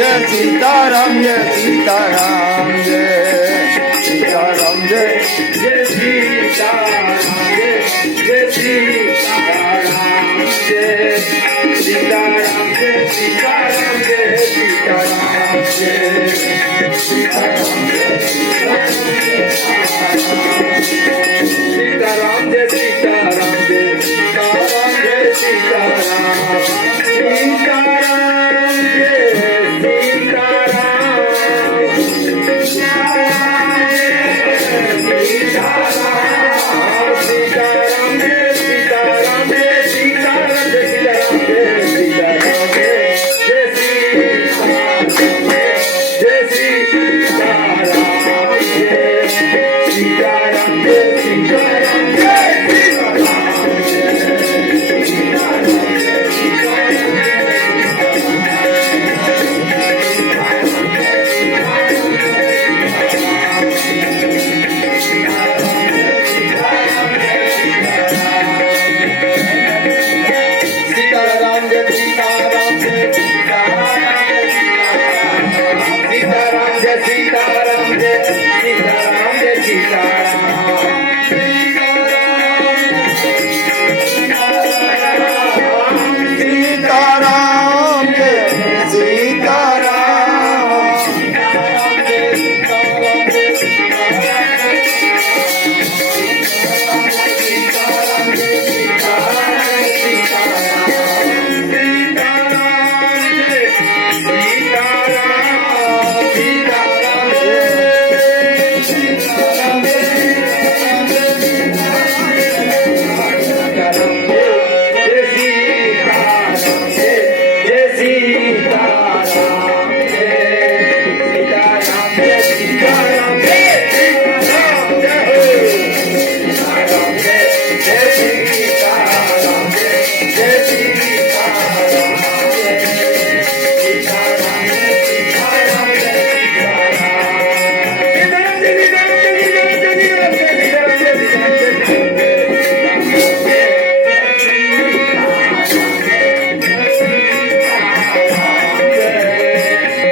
Jai Sitaram Jai Sitaram Jai Sitaram Jai Jai Sitaram Jai Sitaram Jai Sitaram Jai Sitaram Jai Sitaram Jai Sitaram Jai Sitaram Jai Sitaram Jai Sitaram Jai Sitaram Sitaram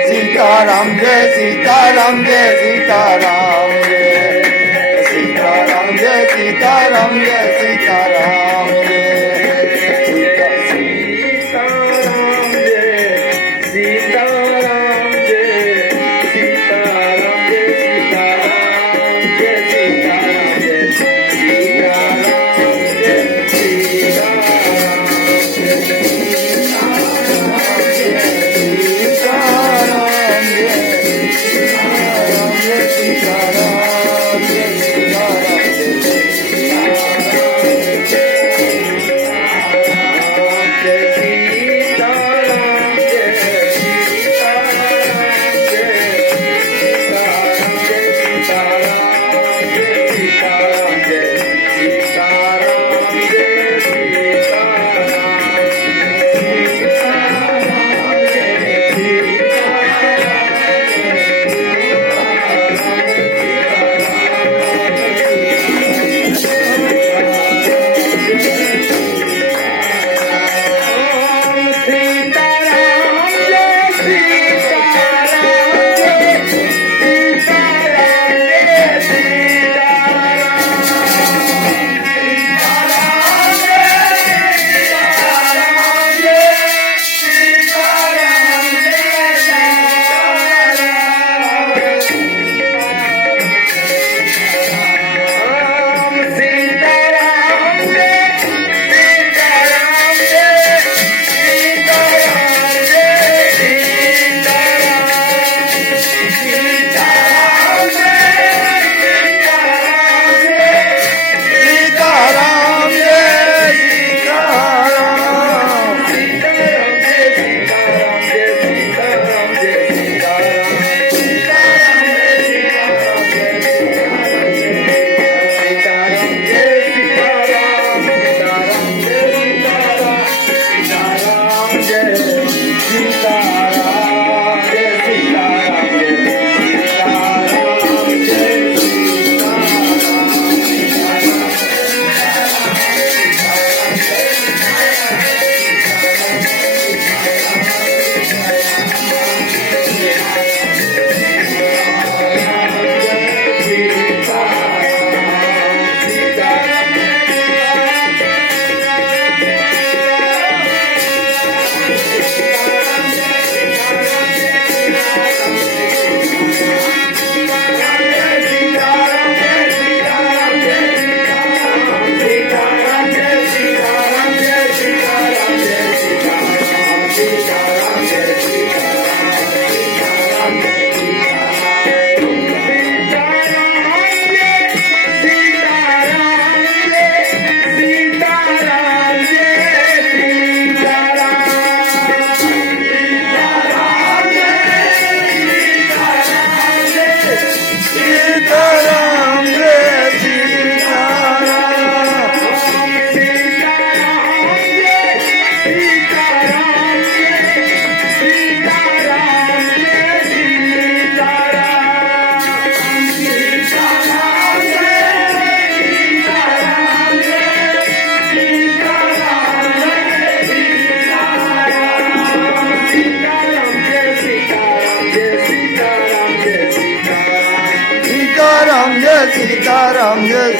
Sitaram Jai Sitaram Jai Sitaram Jai Sitaram Jai Sitaram Jai Sitaram Jai Sitaram Jai Sitaram Jai Sitaram Jai Sitaram Jai Sitaram Jai Sitaram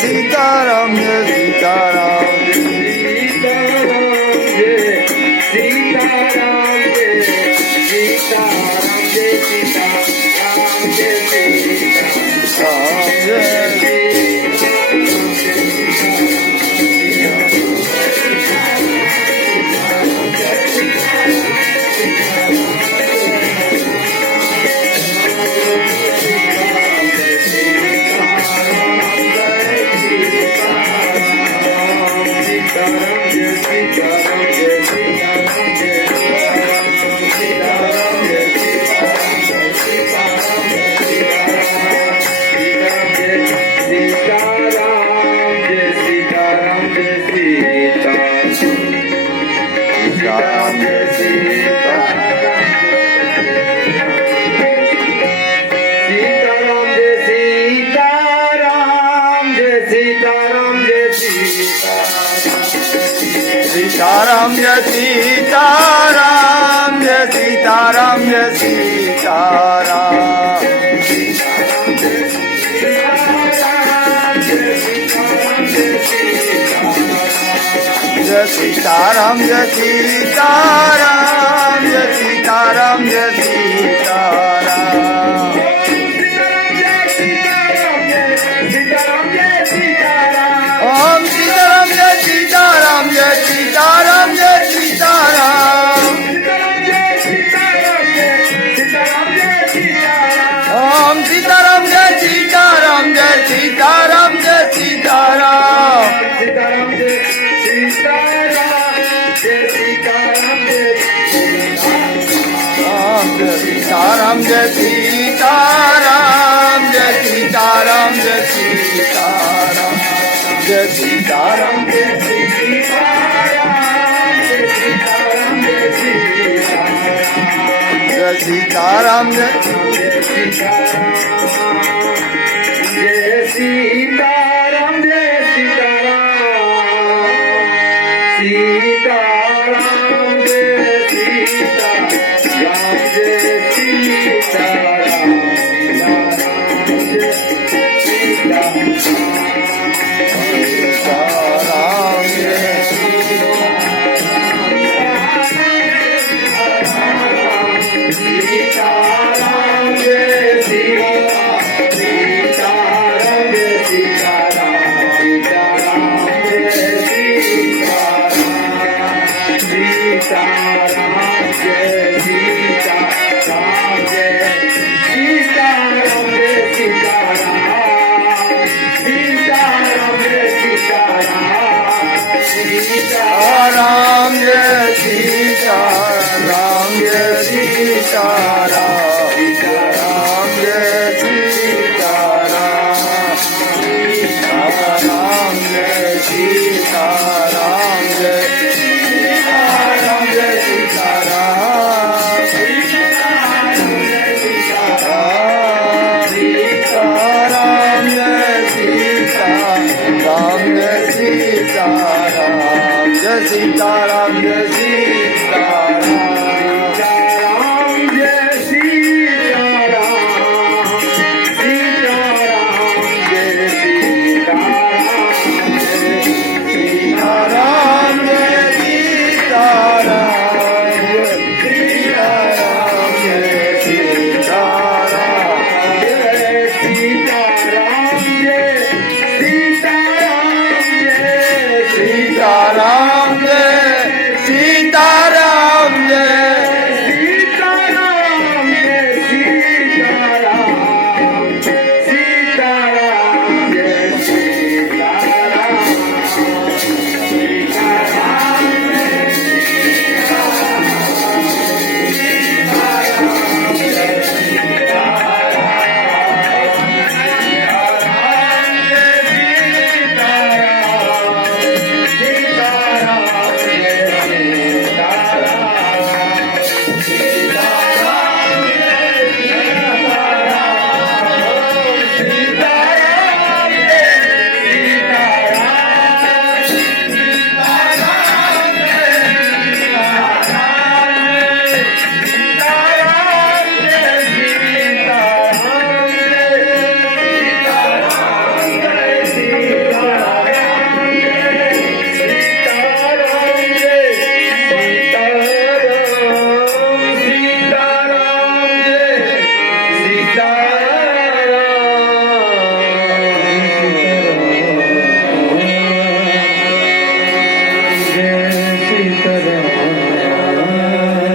Sitaram Jai Sitaram Sitaram Jai Sitaram Jai Sitaram Jai Sitaram Jai Sitaram Jai Sitaram Jai Sitaram Jai Sitaram Om Sitaram Jai Sitaram Jai Sitaram Jai Sitaram Om Sitaram Jai Sitaram Jai Sitaram Jai Sitaram Sitaram Jai Sitaram Jai Sitaram Jai Sitaram Jai Sitaram Jai Sitaram Jai Sitaram Jai Sitaram Jai Sitaram Jai Ram Jai Sitaram Jai Sitaram Ram Jai Sitaram Ram Jai Sitaram Jai Sitaram Jai Sitaram Sitaram Jai Sitaram Jai Sitaram Jai Sitaram Jai